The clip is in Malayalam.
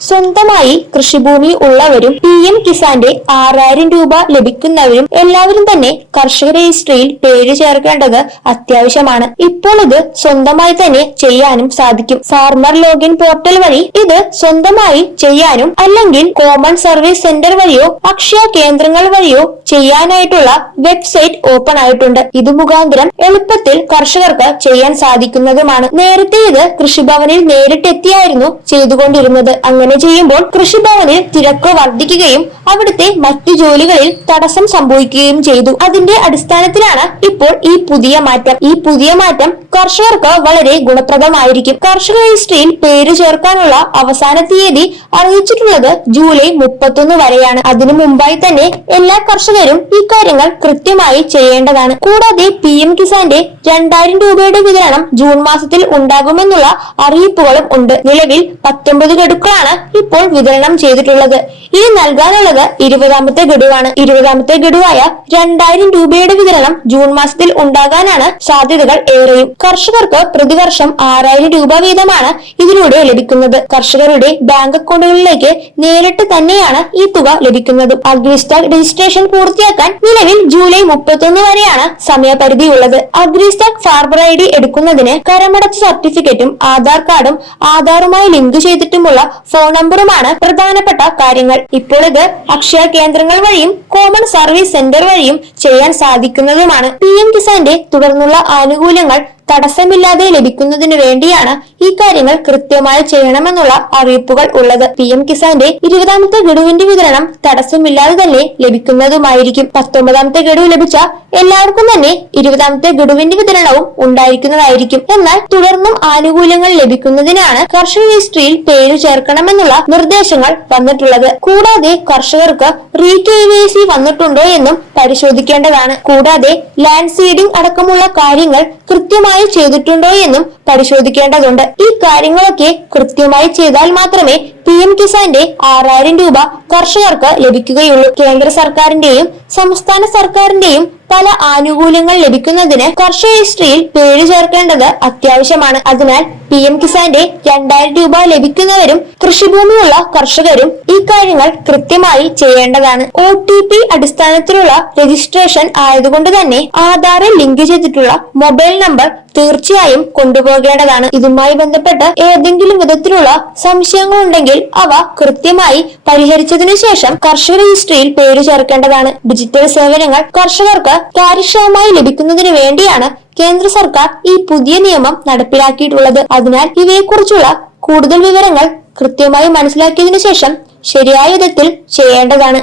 സ്വന്തമായി കൃഷിഭൂമി ഉള്ളവരും PM കിസാന്റെ 6000 രൂപ ലഭിക്കുന്നവരും എല്ലാവരും തന്നെ കർഷക രജിസ്ട്രിയിൽ പേര് ചേർക്കേണ്ടത് അത്യാവശ്യമാണ്. ഇപ്പോൾ ഇത് സ്വന്തമായി തന്നെ ചെയ്യാനും സാധിക്കും. ഫാർമർ ലോഗിൻ പോർട്ടൽ വഴി ഇത് സ്വന്തമായി ചെയ്യാനും അല്ലെങ്കിൽ കോമൺ സർവീസ് സെന്റർ വഴിയോ അക്ഷയ കേന്ദ്രങ്ങൾ വഴിയോ ചെയ്യാനായിട്ടുള്ള വെബ്സൈറ്റ് ഓപ്പൺ ആയിട്ടുണ്ട്. ഇത് മുഖാന്തരം എളുപ്പത്തിൽ കർഷകർക്ക് ചെയ്യാൻ സാധിക്കുന്നതുമാണ്. നേരത്തെ ഇത് കൃഷിഭവനിൽ നേരിട്ടെത്തിയായിരുന്നു ചെയ്തുകൊണ്ടിരുന്നത്. അങ്ങനെ ചെയ്യുമ്പോൾ കൃഷിഭവനിൽ തിരക്ക് വർദ്ധിക്കുകയും അവിടുത്തെ മറ്റു ജോലികളിൽ തടസ്സം സംഭവിക്കുകയും ചെയ്തു. അതിന്റെ അടിസ്ഥാനത്തിലാണ് ഇപ്പോൾ ഈ പുതിയ മാറ്റം കർഷകർക്ക് വളരെ ഗുണപ്രദമായിരിക്കും. കർഷക രജിസ്ട്രിയിൽ പേര് ചേർക്കാനുള്ള അവസാന തീയതി അറിയിച്ചിട്ടുള്ളത് ജൂലൈ 31 വരെയാണ്. അതിനു മുമ്പായി തന്നെ എല്ലാ കർഷകരും ഈ കാര്യങ്ങൾ കൃത്യമായി ചെയ്യേണ്ടതാണ്. കൂടാതെ PM കിസാന്റെ 2000 രൂപയുടെ വിതരണം ജൂൺ മാസത്തിൽ ഉണ്ടാകുമെന്നുള്ള അറിയിപ്പുകളും ഉണ്ട്. നിലവിൽ 19 ഗഡുക്കളാണ് ഇപ്പോൾ വിതരണം ചെയ്തിട്ടുള്ളത്. ഇത് നൽകാനുള്ളത് 20ാമത്തെ ഗഡുവാണ്. 20ാമത്തെ ഗഡുവായ 2000 രൂപയുടെ വിതരണം ജൂൺ മാസത്തിൽ ഉണ്ടാകാനാണ് സാധ്യതകൾ ഏറെയും. കർഷകർക്ക് പ്രതിവർഷം 6000 രൂപ വീതമാണ് ഇതിലൂടെ ലഭിക്കുന്നത്. കർഷകരുടെ ബാങ്ക് അക്കൗണ്ടുകളിലേക്ക് നേരിട്ട് തന്നെയാണ് ഈ തുക ലഭിക്കുന്നത്. അഗ്രിസ്റ്റാക് രജിസ്ട്രേഷൻ പൂർത്തിയാക്കാൻ നിലവിൽ ജൂലൈ 31 വരെയാണ് സമയപരിധി ഉള്ളത്. അഗ്രിസ്റ്റാക് ഫാർമർ ID എടുക്കുന്നതിന് കരമടച്ച സർട്ടിഫിക്കറ്റും ആധാർ കാർഡും ആധാറുമായി ലിങ്ക് ചെയ്തിട്ടുമുള്ള ഫോൺ നമ്പറുമാണ് പ്രധാനപ്പെട്ട കാര്യങ്ങൾ. ഇപ്പോൾ ഇത് അക്ഷയ കേന്ദ്രങ്ങൾ വഴിയും കോമൺ സർവീസ് സെന്റർ വഴിയും ചെയ്യാൻ സാധിക്കുന്നതുമാണ്. PM കിസാന്റെ തുടർന്നുള്ള ആനുകൂല്യങ്ങൾ തടസ്സമില്ലാതെ ലഭിക്കുന്നതിന് വേണ്ടിയാണ് ഈ കാര്യങ്ങൾ കൃത്യമായി ചെയ്യണമെന്നുള്ള അറിയിപ്പുകൾ ഉള്ളത്. PM കിസാന്റെ 20ാമത്തെ ഗഡുവിന്റെ വിതരണം തടസ്സമില്ലാതെ തന്നെ ലഭിക്കുന്നതുമായിരിക്കും. 19ാമത്തെ ഗഡു ലഭിച്ച എല്ലാവർക്കും തന്നെ 20ാമത്തെ ഗഡുവിന്റെ വിതരണവും ഉണ്ടായിരിക്കുന്നതായിരിക്കും. എന്നാൽ തുടർന്നും ആനുകൂല്യങ്ങൾ ലഭിക്കുന്നതിനാണ് കർഷക രജിസ്ട്രിയിൽ പേര് ചേർക്കണമെന്നുള്ള നിർദ്ദേശങ്ങൾ വന്നിട്ടുള്ളത്. കൂടാതെ കർഷകർക്ക് KYC വന്നിട്ടുണ്ടോ എന്നും പരിശോധിക്കേണ്ടതാണ്. കൂടാതെ ലാൻഡ് സീഡിംഗ് അടക്കമുള്ള കാര്യങ്ങൾ കൃത്യമായി ചെയ്തിട്ടുണ്ടോ എന്നും പരിശോധിക്കേണ്ടതുണ്ട്. ഈ കാര്യങ്ങളൊക്കെ കൃത്യമായി ചെയ്താൽ മാത്രമേ PM കിസാന്റെ 6000 രൂപ കർഷകർക്ക് ലഭിക്കുകയുള്ളൂ. കേന്ദ്ര സർക്കാരിന്റെയും സംസ്ഥാന സർക്കാരിന്റെയും പല ആനുകൂല്യങ്ങൾ ലഭിക്കുന്നതിന് കർഷക രജിസ്ട്രിയിൽ പേര് ചേർക്കേണ്ടത് അത്യാവശ്യമാണ്. അതിനാൽ PM കിസാന്റെ 2000 രൂപ ലഭിക്കുന്നവരും കൃഷിഭൂമിയുള്ള കർഷകരും ഈ കാര്യങ്ങൾ കൃത്യമായി ചെയ്യേണ്ടതാണ്. OTP അടിസ്ഥാനത്തിലുള്ള രജിസ്ട്രേഷൻ ആയതുകൊണ്ട് തന്നെ ആധാറിൽ ലിങ്ക് ചെയ്തിട്ടുള്ള മൊബൈൽ നമ്പർ തീർച്ചയായും കൊണ്ടുപോകേണ്ടതാണ്. ഇതുമായി ബന്ധപ്പെട്ട് ഏതെങ്കിലും വിധത്തിലുള്ള സംശയങ്ങൾ ഉണ്ടെങ്കിൽ അവ കൃത്യമായി പരിഹരിച്ചതിനു ശേഷം കർഷക രജിസ്ട്രിയിൽ പേര് ചേർക്കേണ്ടതാണ്. ഡിജിറ്റൽ സേവനങ്ങൾ കർഷകർക്ക് കാര്യക്ഷമമായി ലഭിക്കുന്നതിന് വേണ്ടിയാണ് കേന്ദ്ര സർക്കാർ ഈ പുതിയ നിയമം നടപ്പിലാക്കിയിട്ടുള്ളത്. അതിനാൽ ഇവയെക്കുറിച്ചുള്ള കൂടുതൽ വിവരങ്ങൾ കൃത്യമായി മനസ്സിലാക്കിയതിനു ശേഷം ശരിയായ വിധത്തിൽ ചെയ്യേണ്ടതാണ്.